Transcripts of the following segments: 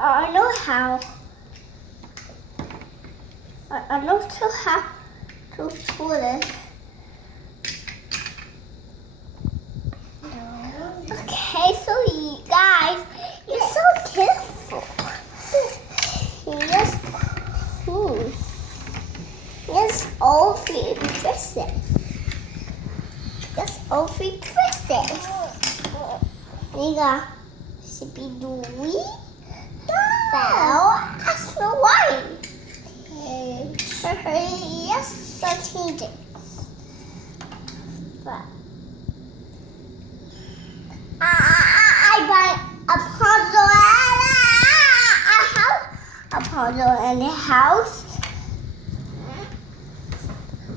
I know how. I know how to put it. Okay, so you guys, you're so careful. Yes, yes, all three dresses. Yes, all three dresses. Nigga, Zippy-Doo. Well, ask me why. Yes, strategic. But I buy a puzzle and a puzzle in the house.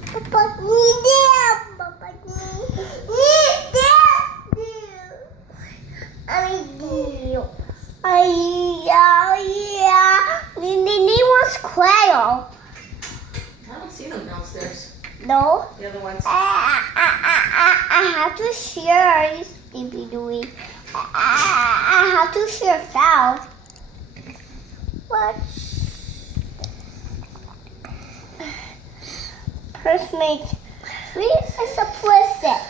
Papa need them. Papa need them. I need you. They want quail. I don't see them downstairs. No. The other ones. I have to share Zippy-Doo. I have to share foul. What? First make 3 is a present.